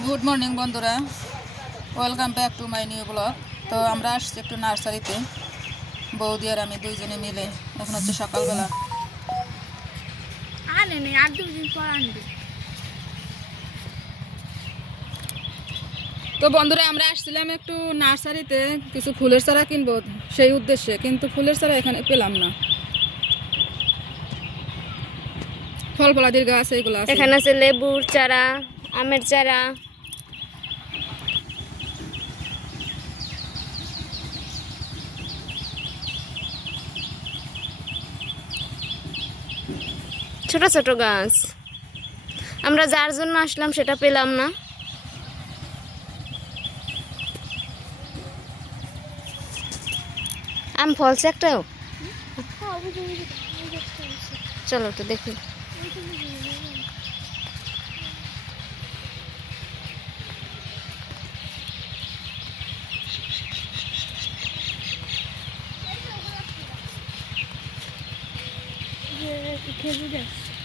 Good morning বন্ধুরা, welcome back to my new blog. তো আমরা আসছি একটু নার্সারিতে, বৌদি আর আমি দুইজনে মিলে। এখন হচ্ছে সকালবেলা। তো বন্ধুরা, আমরা আসছিলাম একটু নার্সারিতে কিছু ফুলের চারা কিনবো সেই উদ্দেশ্যে, কিন্তু ফুলের চারা এখানে পেলাম না। ফল ফলাদির গাছ এইগুলো আছে। এখানে আছে লেবুর চারা, আমের চারা, ছোট ছোট গাছ। আমরা যার জন্য আসলাম সেটা পেলাম না। আম ফলছে একটাও। চলো একটু দেখি।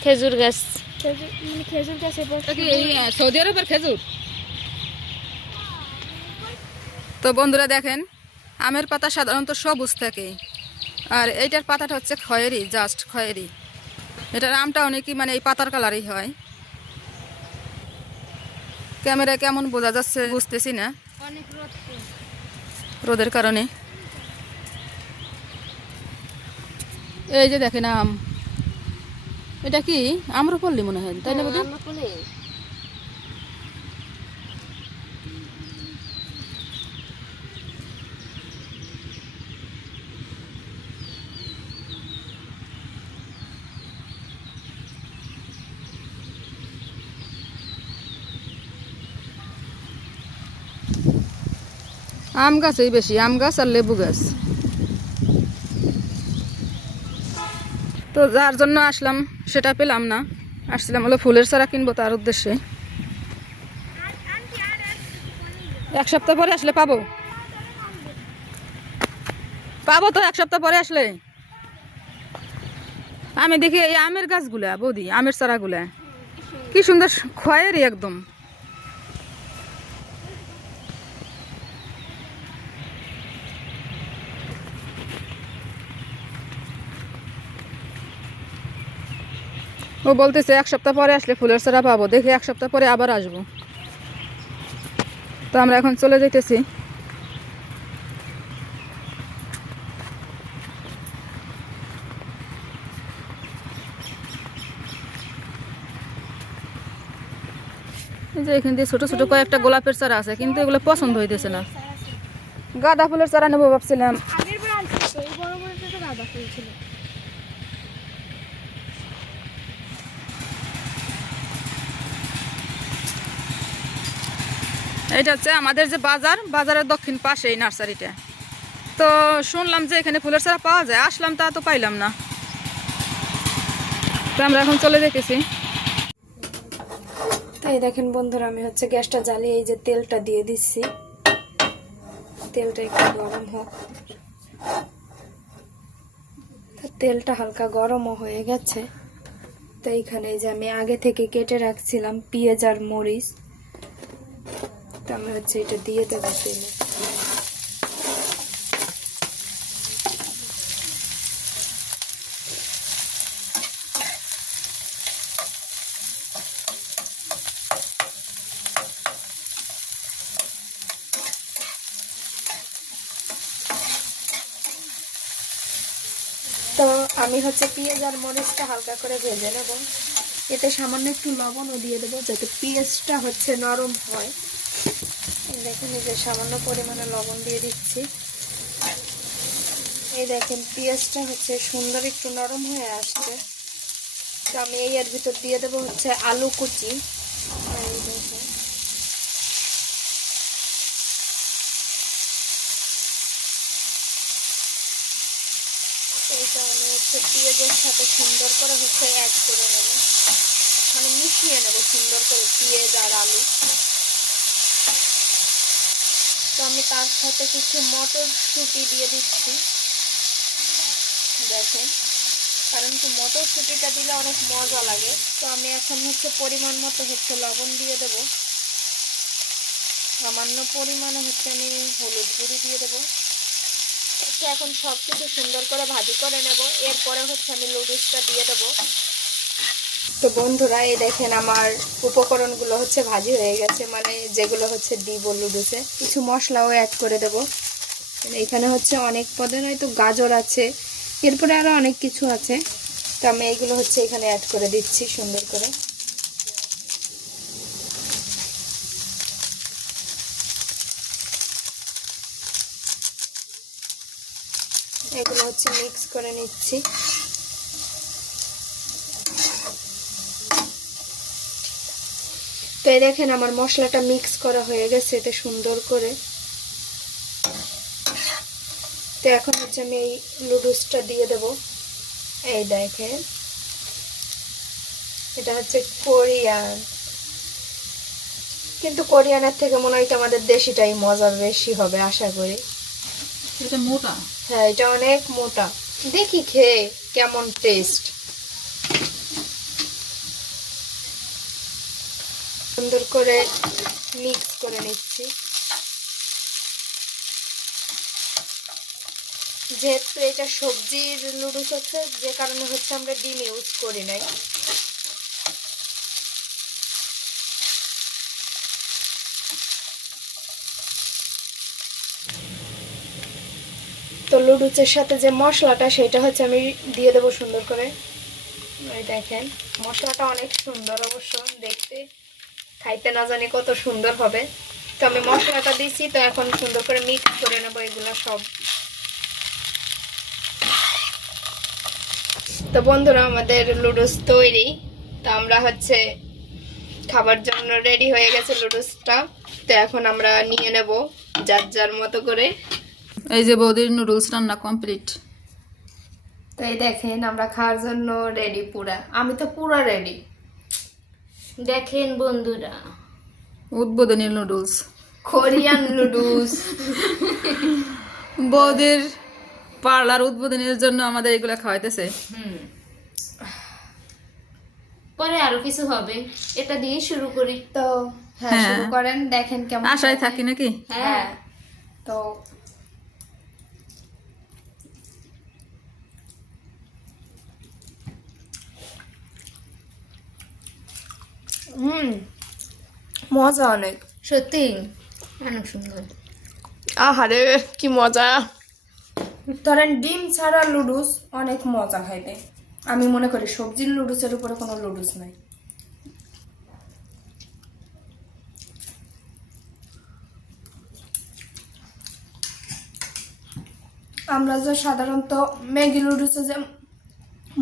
খেজুর গাছ। খেজুর গাছ সৌদি আরবের খেজুর। তো বন্ধুরা দেখেন, আমের পাতা সাধারণত সবুজ থাকে, আর এইটার পাতাটা হচ্ছে খয়েরি, জাস্ট খয়েরি। এটার আমটা অনেকই মানে এই পাতার কালারই হয়। ক্যামেরায় কেমন বোঝা যাচ্ছে বুঝতেছি না, রোদের কারণে। এই যে দেখেন আম, এটা কি আম্রপল্লী মনে হয়, তাই না বৌদি? আম গাছই বেশি, আম গাছ আর লেবু গাছ। তো যার জন্য আসলাম সেটা পেলাম না, আসছিলাম হলো ফুলের চারা কিনবো তার উদ্দেশ্যে। এক সপ্তাহ পরে আসলে পাবো, পাবো তো এক সপ্তাহ পরে আসলে। আমি দেখি এই আমের গাছগুলা বৌদি, আমের চারাগুলা কি সুন্দর খয়েরি একদম। ও বলতেছে এক সপ্তাহ পরে আসলে ফুলের চারা পাবো, দেখি এক সপ্তাহ পরে আবার আসবো। তো আমরা এখন চলে যাইতেছি। এই যে এখান দিয়ে ছোট ছোট কয়েকটা গোলাপের চারা আছে, কিন্তু এগুলো পছন্দ হইতেছে না। গাঁদা ফুলের চারা নেবো ভাবছিলাম। এটা হচ্ছে আমাদের যে বাজার, বাজারের দক্ষিণ পাশে এই নার্সারিটা। তো শুনলাম যে এখানে ফুলের চারা পাওয়া যায়, আসলাম তা তো পাইলাম না। তো আমরা এখন চলে যেতেছি। তাই দেখেন বন্ধুরা, আমি হচ্ছে গ্যাসটা জ্বালিয়ে এই যে তেলটা দিয়ে দিচ্ছি। তেলটা একটু গরম হোক। তেলটা হালকা গরমও হয়ে গেছে। তো এইখানে এই যে আমি আগে থেকে কেটে রাখছিলাম পেঁয়াজ আর মরিচ, তো আমি হচ্ছে এটা দিয়ে দেবো তেলে। তো আমি হচ্ছে পেঁয়াজ আর মরিচটা হালকা করে ভেজে নেব। এতে সামান্য একটু লবণও দিয়ে দেবো যাতে পেঁয়াজটা হচ্ছে নরম হয়। দেখেন এই যে সামান্য পরিমাণে লবণ দিয়ে দিচ্ছি। এই দেখেন পেঁয়াজটা হচ্ছে সুন্দর একটু নরম হয়ে আসছে। তো আমি এর ভিতর দিয়ে দেবো হচ্ছে আলু কুচি। এই দেখেন এইটা আমি হচ্ছে পেঁয়াজের সাথে সুন্দর করে হচ্ছে অ্যাড করে নেব, মানে মিশিয়ে নেব সুন্দর করে পেঁয়াজ আর আলু। তো আমি তার সাথে কিছু মটরশুঁটি দিয়ে দিচ্ছি। দেখেন, কারণ কি মটরশুঁটিটা দিলে অনেক মজা লাগে। তো আমি এখন হচ্ছে পরিমাণ মতো হচ্ছে লবণ দিয়ে দেব। সামান্য পরিমাণে হচ্ছে আমি হলুদ গুঁড়ি দিয়ে দেবো। হচ্ছে এখন সব কিছু সুন্দর করে ভাজি করে নেব, এরপরে হচ্ছে আমি নুডলসটা দিয়ে দেবো। তো বন্ধুরা, এই দেখেন আমার উপকরণগুলো হচ্ছে ভাজি হয়ে গেছে, মানে যেগুলো হচ্ছে দিব নুডলসে। কিছু মশলাও অ্যাড করে দেব। এখানে হচ্ছে অনেক পদের হয়তো গাজর আছে, এরপরে আরও অনেক কিছু আছে, তো আমি এইগুলো হচ্ছে এখানে অ্যাড করে দিচ্ছি সুন্দর করে। এগুলো হচ্ছে মিক্স করে নিচ্ছি। তো এই দেখেন আমার মশলাটা মিক্স করা হয়ে গেছে এটা সুন্দর করে। তো এখন হচ্ছে আমি এই নুডলসটা দিয়ে দেব। এই দেখেন, এটা হচ্ছে কোরিয়ান, কিন্তু কোরিয়ানের থেকে মনে হয় আমাদের দেশিটাই মজার বেশি হবে আশা করি। এটা মোটা। হ্যাঁ, এটা অনেক মোটা। দেখি খেয়ে কেমন টেস্ট। সুন্দর করে মিক্স করে নিচ্ছি। যেহেতু এটা সবজির নুডলস হচ্ছে, যে কারণে হচ্ছে আমরা ডিম ইউজ করি নাই। তো নুডলসের সাথে যে মশলাটা সেটা হচ্ছে আমি দিয়ে দেবো সুন্দর করে। এই দেখেন মশলাটা অনেক সুন্দর, অবশ্য দেখতে খাইতে না জানি কত সুন্দর হবে। তো আমি মশলাটা দিছি, তো এখন সুন্দর করে মিক্স করে নেবো এগুলো সব। তো বন্ধুরা, আমাদের নুডলস তৈরি। তো আমরা হচ্ছে খাবার জন্য রেডি হয়ে গেছে নুডলসটা। তো এখন আমরা নিয়ে নেব যার যার মতো করে। এই যে বৌদির নুডলস রান্না কমপ্লিট। তো এই দেখেন আমরা খাওয়ার জন্য রেডি পুরা। আমি তো পুরা রেডি। দেখেন বন্ধুরা, উদ্বোধনী নুডলস, কোরিয়ান নুডলস। বৌদির পার্লার উদ্বোধনের জন্য আমাদের এগুলা খাওয়াইতেছে। পরে আরো কিছু হবে, এটা দিয়ে শুরু করি। তো হ্যাঁ, শুরু করেন। দেখেন কেমন আশায় থাকি নাকি। হ্যাঁ। তো মজা অনেক, সত্যি অনেক সুন্দর। আহারে কি মজা। ধরেন ডিম ছাড়া লুডুস অনেক মজা খাইতে। আমি মনে করি সবজির লুডুসের উপরে কোনো লুডুস নাই। আমরা যে সাধারণত ম্যাগি লুডুসে যে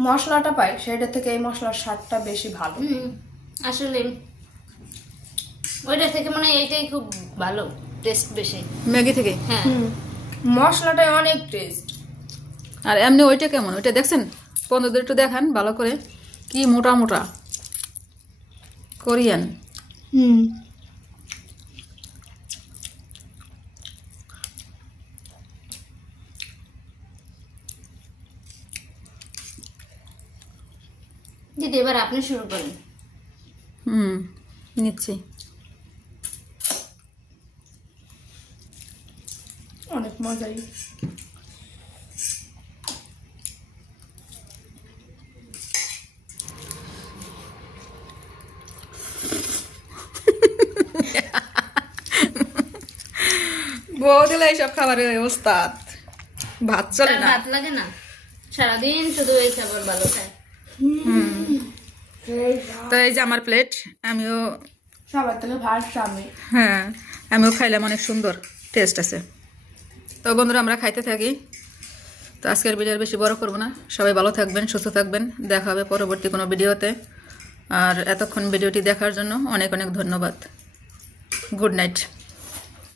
মশলাটা পাই, সেটা থেকে এই মশলার স্বাদটা বেশি ভালো। আসলে ওইটা থেকে মানে এইটাই খুব ভালো, টেস্ট বেশি ম্যাগি থেকে। হ্যাঁ। মশলাটাই অনেক টেস্ট। আর এমনি ওইটা কেমন, ওইটা দেখছেন? বন্ধুদের একটু দেখান ভালো করে, কি মোটা মোটা কোরিয়ান। দিদি এবার আপনি শুরু করেন। নিচ্ছি। অনেক মজাই। বৌদিলা এইসব খাবারের ওস্তাদ, ভাত চলে তার না। ভাত লাগে না, সারাদিন শুধু এই খাবার ভালো খায়। তো এই যে আমার প্লেট, আমিও সবার থেকে ভাত সামনে। হ্যাঁ আমিও খাইলাম, অনেক সুন্দর টেস্ট আছে। তো বন্ধুরা আমরা খাইতে থাকি। তো আজকের ভিডিও বেশি বড় করবো না। সবাই ভালো থাকবেন, সুস্থ থাকবেন। দেখা হবে পরবর্তী কোনো ভিডিওতে। আর এতক্ষণ ভিডিওটি দেখার জন্য অনেক অনেক ধন্যবাদ। Good night.